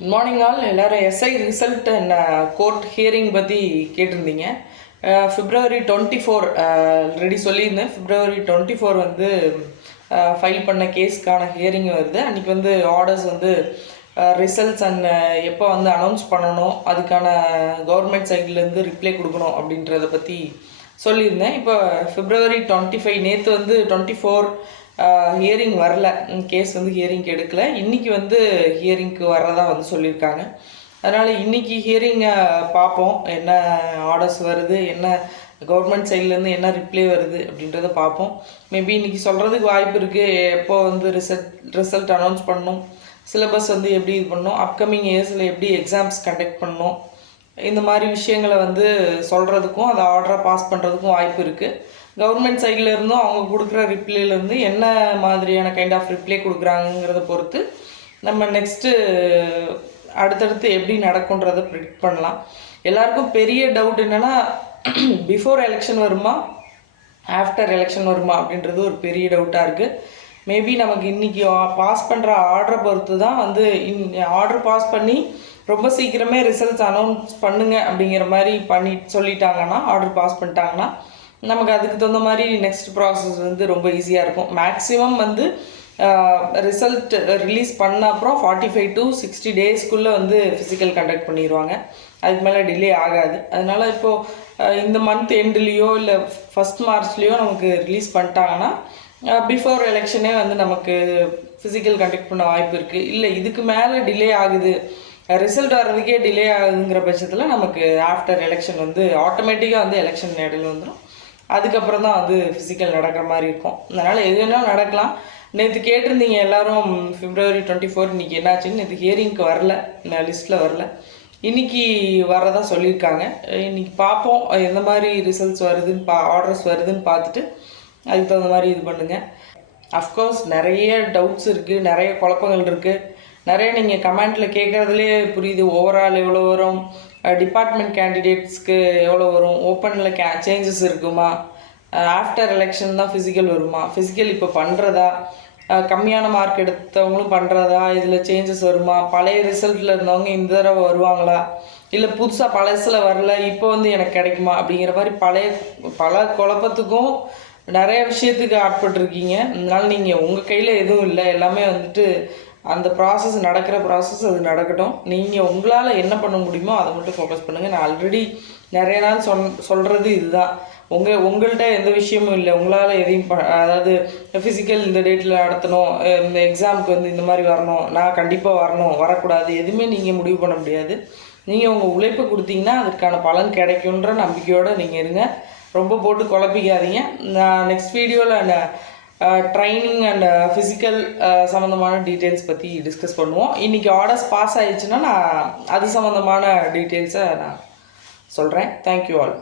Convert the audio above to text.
Good morning all. எல்லோரும் SI result and court hearing பற்றி கேட்டிருந்தீங்க. February 24 ஆல்ரெடி சொல்லியிருந்தேன். February 24 வந்து ஃபைல் பண்ண கேஸ்க்கான ஹியரிங் வருது. அன்றைக்கி வந்து ஆர்டர்ஸ் வந்து ரிசல்ட்ஸ் அண்ட் எப்போ வந்து அனௌன்ஸ் பண்ணணும், அதுக்கான கவர்மெண்ட் சைட்லேருந்து ரிப்ளை கொடுக்கணும் அப்படின்றத பற்றி சொல்லியிருந்தேன். இப்போ February 25 நேற்று வந்து 24 ஹியரிங் வரல, கேஸ் வந்து ஹியரிங்க்கு எடுக்கலை. இன்றைக்கி வந்து ஹியரிங்க்கு வர்றதா வந்து சொல்லியிருக்காங்க. அதனால் இன்றைக்கி ஹியரிங்கை பார்ப்போம், என்ன ஆர்டர்ஸ் வருது, என்ன கவர்மெண்ட் சைட்லேருந்து என்ன ரிப்ளை வருது அப்படின்றத பார்ப்போம். மேபி இன்றைக்கி சொல்கிறதுக்கு வாய்ப்பு இருக்குது. எப்போ வந்து ரிசல்ட் அனௌன்ஸ் பண்ணணும், சிலபஸ் வந்து எப்படி இது பண்ணணும், அப்கமிங் இயர்ஸில் எப்படி எக்ஸாம்ஸ் கண்டக்ட் பண்ணணும், இந்த மாதிரி விஷயங்களை வந்து சொல்கிறதுக்கும் அதை ஆர்டராக பாஸ் பண்ணுறதுக்கும் வாய்ப்பு இருக்குது. கவர்மெண்ட் சைடில் இருந்தும் அவங்க கொடுக்குற ரிப்ளைலேருந்து என்ன மாதிரியான கைண்ட் ஆஃப் ரிப்ளை கொடுக்குறாங்கிறத பொறுத்து நம்ம நெக்ஸ்ட்டு அடுத்தடுத்து எப்படி நடக்குன்றதை ப்ரிடிக்ட் பண்ணலாம். எல்லாருக்கும் பெரிய டவுட் என்னென்னா, பிஃபோர் எலெக்ஷன் வருமா ஆஃப்டர் எலெக்ஷன் வருமா அப்படின்றது ஒரு பெரிய டவுட்டாக இருக்குது. மேபி நமக்கு இன்றைக்கி பாஸ் பண்ணுற ஆர்டரை பொறுத்து தான் வந்து ஆர்டர் பாஸ் பண்ணி ரொம்ப சீக்கிரமே ரிசல்ட்ஸ் அனௌன்ஸ் பண்ணுங்கள் அப்படிங்கிற மாதிரி சொல்லிட்டாங்கன்னா, ஆர்டர் பாஸ் பண்ணிட்டாங்கன்னா நமக்கு அதுக்கு தகுந்த மாதிரி நெக்ஸ்ட் ப்ராசஸ் வந்து ரொம்ப ஈஸியாக இருக்கும். மேக்ஸிமம் வந்து ரிசல்ட் ரிலீஸ் பண்ண அப்புறம் 45 to 60 டேஸ்க்குள்ளே வந்து ஃபிசிக்கல் கண்டக்ட் பண்ணிடுவாங்க. அதுக்கு மேலே டிலே ஆகாது. அதனால் இப்போது இந்த மந்த் எண்ட்லேயோ இல்லை ஃபஸ்ட் மார்ச்லேயோ நமக்கு ரிலீஸ் பண்ணிட்டாங்கன்னா பிஃபோர் எலெக்ஷனே வந்து நமக்கு ஃபிசிக்கல் கண்டக்ட் பண்ண வாய்ப்பு இருக்குது. இல்லை இதுக்கு மேலே டிலே ஆகுது, ரிசல்ட் வர்றதுக்கே டிலே ஆகுதுங்கிற பட்சத்தில் நமக்கு ஆஃப்டர் எலெக்ஷன் வந்து ஆட்டோமேட்டிக்காக வந்து எலெக்ஷன் இடையில வந்துடும். அதுக்கப்புறம் தான் வந்து ஃபிசிக்கல் நடக்கிற மாதிரி இருக்கும். அதனால் எது வேணாலும் நடக்கலாம். நேற்று கேட்டிருந்தீங்க எல்லோரும் February 24 இன்றைக்கி என்னாச்சுன்னு. நேற்று ஹியரிங்க்கு வரல, லிஸ்ட்டில் வரல. இன்றைக்கி வரதா சொல்லியிருக்காங்க. இன்றைக்கி பார்ப்போம் எந்த மாதிரி ரிசல்ட்ஸ் வருதுன்னு ஆர்டர்ஸ் வருதுன்னு பார்த்துட்டு அதுக்கு தகுந்த மாதிரி இது பண்ணுங்கள். அஃப்கோர்ஸ் நிறைய டவுட்ஸ் இருக்குது, நிறைய குழப்பங்கள் இருக்குது. நிறைய நீங்கள் கமெண்ட்டில் கேட்குறதுலே புரியுது. ஓவரால் எவ்வளோ வரும், டிபார்ட்மெண்ட் கேண்டிடேட்ஸ்க்கு எவ்வளோ வரும், ஓப்பனில் சேஞ்சஸ் இருக்குமா, ஆஃப்டர் எலெக்ஷன் தான் ஃபிசிக்கல் வருமா, ஃபிசிக்கல் இப்போ பண்ணுறதா, கம்மியான மார்க் எடுத்தவங்களும் பண்ணுறதா, இதில் சேஞ்சஸ் வருமா, பழைய ரிசல்ட்டில் இருந்தவங்க இந்த தடவை வருவாங்களா, இல்லை புதுசாக பழசில் வரல இப்போ வந்து எனக்கு கிடைக்குமா அப்படிங்கிற மாதிரி பல குழப்பத்துக்கும் நிறைய விஷயத்துக்கு ஆட்பட்டுருக்கீங்க. அதனால் நீங்கள் உங்கள் கையில் எதுவும் இல்லை, எல்லாமே வந்துட்டு அந்த ப்ராசஸ் நடக்கிற ப்ராசஸ் அது நடக்கட்டும். நீங்கள் உங்களால் என்ன பண்ண முடியுமோ அதை மட்டும் ஃபோக்கஸ் பண்ணுங்கள். நான் ஆல்ரெடி நிறைய நாள் சொல்கிறது இதுதான். உங்கள்கிட்ட எந்த விஷயமும் இல்லை, உங்களால் எதையும் அதாவது ஃபிசிக்கல் இந்த டேட்டில் நடத்தணும், இந்த எக்ஸாமுக்கு வந்து இந்த மாதிரி வரணும், நான் கண்டிப்பாக வரணும், வரக்கூடாது, எதுவுமே நீங்கள் முடிவு பண்ண முடியாது. நீங்கள் உங்கள் உழைப்பை கொடுத்தீங்கன்னா அதற்கான பலன் கிடைக்குன்ற நம்பிக்கையோடு நீங்கள் இருங்க. ரொம்ப போட்டு குழப்பிக்காதீங்க. நான் நெக்ஸ்ட் வீடியோவில் ட்ரைனிங் அண்ட் ஃபிசிக்கல் சம்மந்தமான டீட்டெயில்ஸ் பற்றி டிஸ்கஸ் பண்ணுவோம். இன்றைக்கி ஆர்டர்ஸ் பாஸ் ஆகிடுச்சுன்னா நான் அது சம்மந்தமான டீட்டெயில்ஸை நான் சொல்கிறேன். Thank you all.